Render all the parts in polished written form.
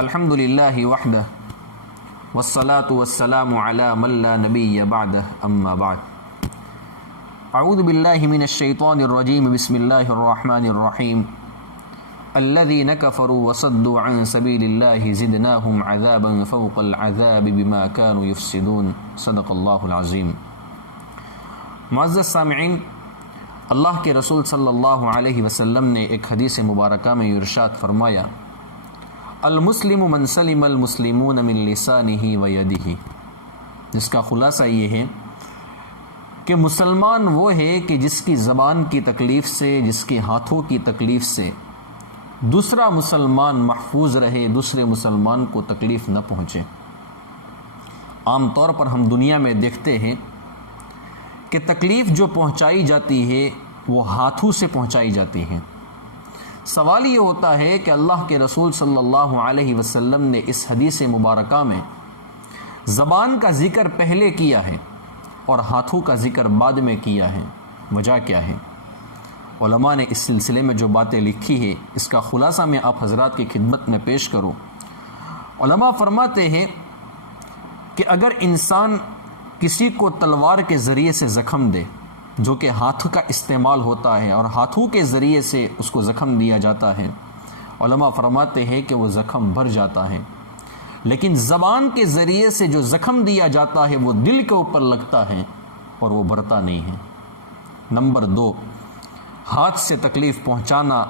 الحمد للہ وحدہ والصلاة والسلام علی من لا نبی بعدہ اما بعد اعوذ باللہ من الشیطان الرجیم بسم اللہ الرحمن الرحیم الذین کفروا وصدوا عن سبیل اللہ زدناہم عذابا فوق العذاب بما كانوا یفسدون صدق اللہ العظیم۔ معزز سامعین، اللہ کے رسول صلی اللہ علیہ وسلم نے ایک حدیث مبارکہ میں ارشاد فرمایا، المسلم من سلم المسلمون من لسانہ و یدہ، جس کا خلاصہ یہ ہے کہ مسلمان وہ ہے کہ جس کی زبان کی تکلیف سے، جس کے ہاتھوں کی تکلیف سے دوسرا مسلمان محفوظ رہے، دوسرے مسلمان کو تکلیف نہ پہنچے۔ عام طور پر ہم دنیا میں دیکھتے ہیں کہ تکلیف جو پہنچائی جاتی ہے وہ ہاتھوں سے پہنچائی جاتی ہے۔ سوال یہ ہوتا ہے کہ اللہ کے رسول صلی اللہ علیہ وسلم نے اس حدیث مبارکہ میں زبان کا ذکر پہلے کیا ہے اور ہاتھوں کا ذکر بعد میں کیا ہے، وجہ کیا ہے؟ علماء نے اس سلسلے میں جو باتیں لکھی ہے اس کا خلاصہ میں آپ حضرات کی خدمت میں پیش کروں۔ علماء فرماتے ہیں کہ اگر انسان کسی کو تلوار کے ذریعے سے زخم دے، جو کہ ہاتھ کا استعمال ہوتا ہے اور ہاتھوں کے ذریعے سے اس کو زخم دیا جاتا ہے، علماء فرماتے ہیں کہ وہ زخم بھر جاتا ہے، لیکن زبان کے ذریعے سے جو زخم دیا جاتا ہے وہ دل کے اوپر لگتا ہے اور وہ بھرتا نہیں ہے۔ نمبر 2، ہاتھ سے تکلیف پہنچانا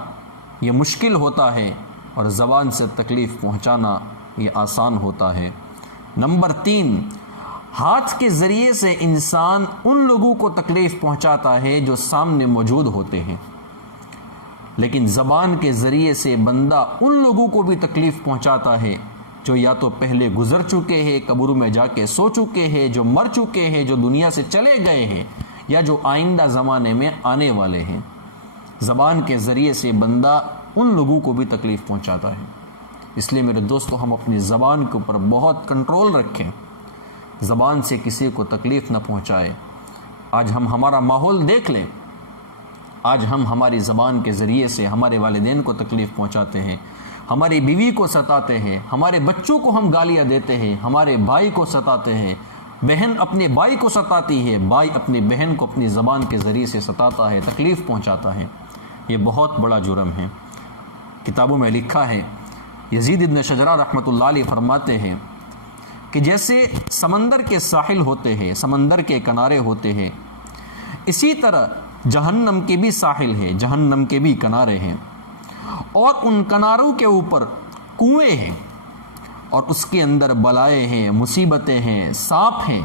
یہ مشکل ہوتا ہے اور زبان سے تکلیف پہنچانا یہ آسان ہوتا ہے۔ نمبر 3، ہاتھ کے ذریعے سے انسان ان لوگوں کو تکلیف پہنچاتا ہے جو سامنے موجود ہوتے ہیں، لیکن زبان کے ذریعے سے بندہ ان لوگوں کو بھی تکلیف پہنچاتا ہے جو یا تو پہلے گزر چکے ہیں، قبر میں جا کے سو چکے ہیں، جو مر چکے ہیں، جو دنیا سے چلے گئے ہیں، یا جو آئندہ زمانے میں آنے والے ہیں۔ زبان کے ذریعے سے بندہ ان لوگوں کو بھی تکلیف پہنچاتا ہے۔ اس لیے میرے دوستو، ہم اپنی زبان کے اوپر بہت کنٹرول رکھیں، زبان سے کسی کو تکلیف نہ پہنچائے۔ آج ہم ہمارا ماحول دیکھ لیں، آج ہم ہماری زبان کے ذریعے سے ہمارے والدین کو تکلیف پہنچاتے ہیں، ہماری بیوی کو ستاتے ہیں، ہمارے بچوں کو ہم گالیاں دیتے ہیں، ہمارے بھائی کو ستاتے ہیں، بہن اپنے بھائی کو ستاتی ہے، بھائی اپنی بہن کو اپنی زبان کے ذریعے سے ستاتا ہے، تکلیف پہنچاتا ہے۔ یہ بہت بڑا جرم ہے۔ کتابوں میں لکھا ہے، یزید ابن شجرہ رحمۃ اللہ علیہ فرماتے ہیں کہ جیسے سمندر کے ساحل ہوتے ہیں، سمندر کے کنارے ہوتے ہیں، اسی طرح جہنم کے بھی ساحل ہے، جہنم کے بھی کنارے ہیں، اور ان کناروں کے اوپر کنویں ہیں، اور اس کے اندر بلائیں ہیں، مصیبتیں ہیں، سانپ ہیں،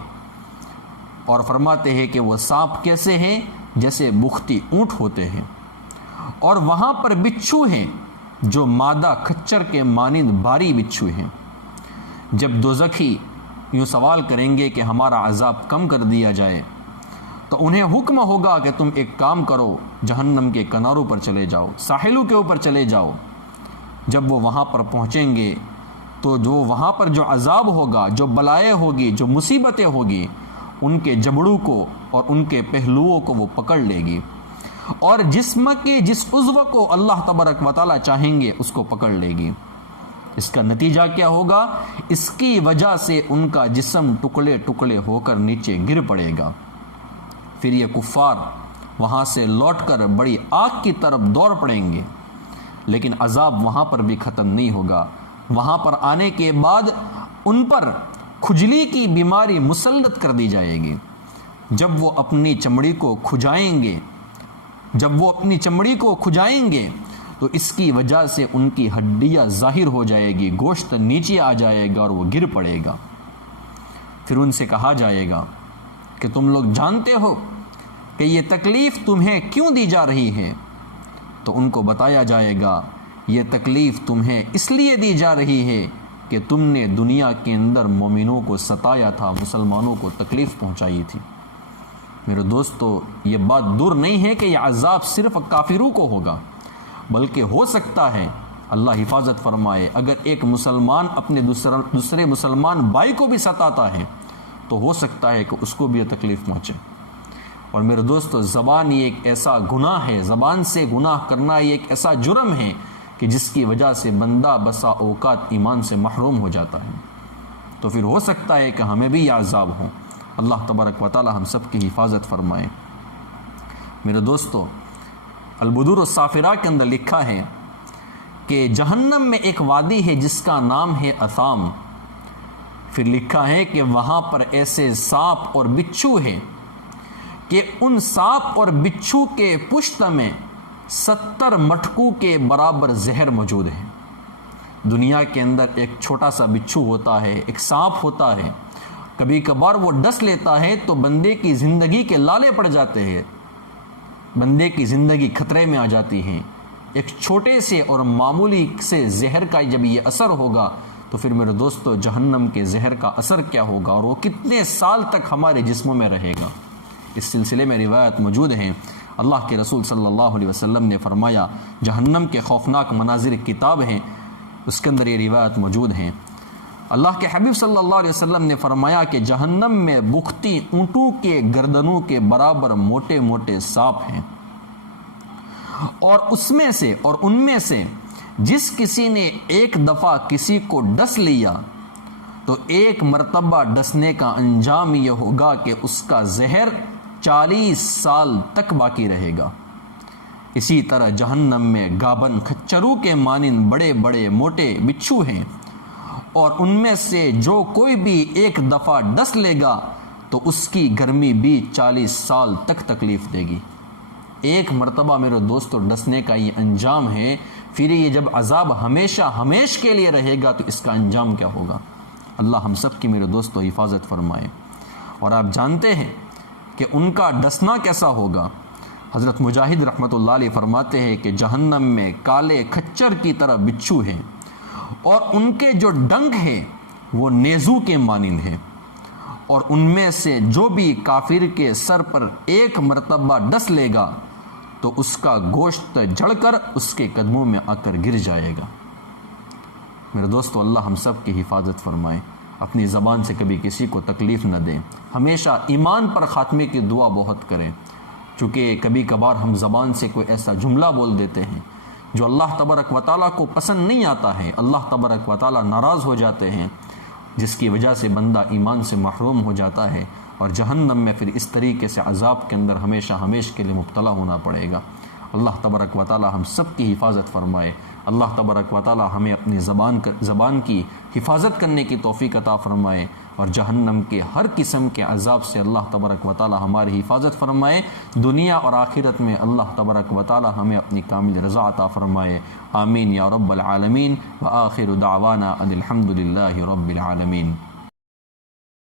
اور فرماتے ہیں کہ وہ سانپ کیسے ہیں؟ جیسے بختی اونٹ ہوتے ہیں، اور وہاں پر بچھو ہیں جو مادہ کھچر کے مانند بھاری بچھو ہیں۔ جب دوزخی یوں سوال کریں گے کہ ہمارا عذاب کم کر دیا جائے، تو انہیں حکم ہوگا کہ تم ایک کام کرو، جہنم کے کناروں پر چلے جاؤ، ساحلوں کے اوپر چلے جاؤ۔ جب وہ وہاں پر پہنچیں گے تو جو وہاں پر جو عذاب ہوگا، جو بلائیں ہوگی، جو مصیبتیں ہوگی، ان کے جبڑوں کو اور ان کے پہلوؤں کو وہ پکڑ لے گی، اور جسم کے جس عضو کو اللہ تبارک و تعالیٰ چاہیں گے اس کو پکڑ لے گی۔ اس کا نتیجہ کیا ہوگا؟ اس کی وجہ سے ان کا جسم ٹکڑے ٹکڑے ہو کر نیچے گر پڑے گا۔ پھر یہ کفار وہاں سے لوٹ کر بڑی آگ کی طرف دوڑ پڑیں گے، لیکن عذاب وہاں پر بھی ختم نہیں ہوگا۔ وہاں پر آنے کے بعد ان پر کھجلی کی بیماری مسلط کر دی جائے گی۔ جب وہ اپنی چمڑی کو کھجائیں گے تو اس کی وجہ سے ان کی ہڈیاں ظاہر ہو جائے گی، گوشت نیچے آ جائے گا اور وہ گر پڑے گا۔ پھر ان سے کہا جائے گا کہ تم لوگ جانتے ہو کہ یہ تکلیف تمہیں کیوں دی جا رہی ہے؟ تو ان کو بتایا جائے گا یہ تکلیف تمہیں اس لیے دی جا رہی ہے کہ تم نے دنیا کے اندر مومنوں کو ستایا تھا، مسلمانوں کو تکلیف پہنچائی تھی۔ میرے دوستو، یہ بات دور نہیں ہے کہ یہ عذاب صرف کافروں کو ہوگا، بلکہ ہو سکتا ہے، اللہ حفاظت فرمائے، اگر ایک مسلمان اپنے دوسرے مسلمان بھائی کو بھی ستاتا ہے تو ہو سکتا ہے کہ اس کو بھی یہ تکلیف پہنچے۔ اور میرے دوستو، زبان یہ ایک ایسا گناہ ہے، زبان سے گناہ کرنا یہ ایک ایسا جرم ہے کہ جس کی وجہ سے بندہ بسا اوقات ایمان سے محروم ہو جاتا ہے، تو پھر ہو سکتا ہے کہ ہمیں بھی یہ عذاب ہوں۔ اللہ تبارک و تعالی ہم سب کی حفاظت فرمائے۔ میرے دوستو، البدور الصافرہ کے اندر لکھا ہے کہ جہنم میں ایک وادی ہے جس کا نام ہے اثام، پھر لکھا ہے کہ وہاں پر ایسے سانپ اور بچھو ہیں کہ ان سانپ اور بچھو کے پشت میں 70 مٹکوں کے برابر زہر موجود ہے۔ دنیا کے اندر ایک چھوٹا سا بچھو ہوتا ہے، ایک سانپ ہوتا ہے، کبھی کبھار وہ ڈس لیتا ہے تو بندے کی زندگی کے لالے پڑ جاتے ہیں، بندے کی زندگی خطرے میں آ جاتی ہے۔ ایک چھوٹے سے اور معمولی سے زہر کا جب یہ اثر ہوگا تو پھر میرے دوستو جہنم کے زہر کا اثر کیا ہوگا اور وہ کتنے سال تک ہمارے جسموں میں رہے گا۔ اس سلسلے میں روایت موجود ہیں، اللہ کے رسول صلی اللہ علیہ وسلم نے فرمایا، جہنم کے خوفناک مناظر کتاب ہیں، اس کے اندر یہ روایت موجود ہیں۔ اللہ کے حبیب صلی اللہ علیہ وسلم نے فرمایا کہ جہنم میں بختی اونٹوں کے گردنوں کے برابر موٹے موٹے سانپ ہیں، اور ان میں سے جس کسی نے ایک دفعہ کسی کو ڈس لیا تو ایک مرتبہ ڈسنے کا انجام یہ ہوگا کہ اس کا زہر 40 سال تک باقی رہے گا۔ اسی طرح جہنم میں گابن کھچروں کے مانند بڑے بڑے موٹے بچھو ہیں، اور ان میں سے جو کوئی بھی ایک دفعہ ڈس لے گا تو اس کی گرمی بھی 40 سال تک تکلیف دے گی۔ ایک مرتبہ میرے دوستو ڈسنے کا یہ انجام ہے، پھر یہ جب عذاب ہمیشہ ہمیش کے لیے رہے گا تو اس کا انجام کیا ہوگا؟ اللہ ہم سب کی میرے دوستو حفاظت فرمائے۔ اور آپ جانتے ہیں کہ ان کا ڈسنا کیسا ہوگا؟ حضرت مجاہد رحمۃ اللہ علیہ فرماتے ہیں کہ جہنم میں کالے کھچر کی طرح بچھو ہیں، اور ان کے جو ڈنک ہے وہ نیزو کے مانند ہے، اور ان میں سے جو بھی کافر کے سر پر ایک مرتبہ ڈس لے گا تو اس کا گوشت جڑ کر اس کے قدموں میں آ کر گر جائے گا۔ میرے دوستو اللہ ہم سب کی حفاظت فرمائے، اپنی زبان سے کبھی کسی کو تکلیف نہ دیں، ہمیشہ ایمان پر خاتمے کی دعا بہت کریں، چونکہ کبھی کبھار ہم زبان سے کوئی ایسا جملہ بول دیتے ہیں جو اللہ تبارک و تعالیٰ کو پسند نہیں آتا ہے، اللہ تبارک و تعالیٰ ناراض ہو جاتے ہیں، جس کی وجہ سے بندہ ایمان سے محروم ہو جاتا ہے اور جہنم میں پھر اس طریقے سے عذاب کے اندر ہمیشہ ہمیش کے لیے مبتلا ہونا پڑے گا۔ اللہ تبارک و تعالیٰ ہم سب کی حفاظت فرمائے۔ اللہ تبارک و تعالیٰ ہمیں اپنی زبان کی حفاظت کرنے کی توفیق عطا فرمائے، اور جہنم کے ہر قسم کے عذاب سے اللہ تبارک و تعالیٰ ہماری حفاظت فرمائے۔ دنیا اور آخرت میں اللہ تبارک و تعالیٰ ہمیں اپنی کامل رضا عطا فرمائے۔ آمین یا رب العالمین۔ وآخر دعوانا ان الحمد للہ رب العالمین۔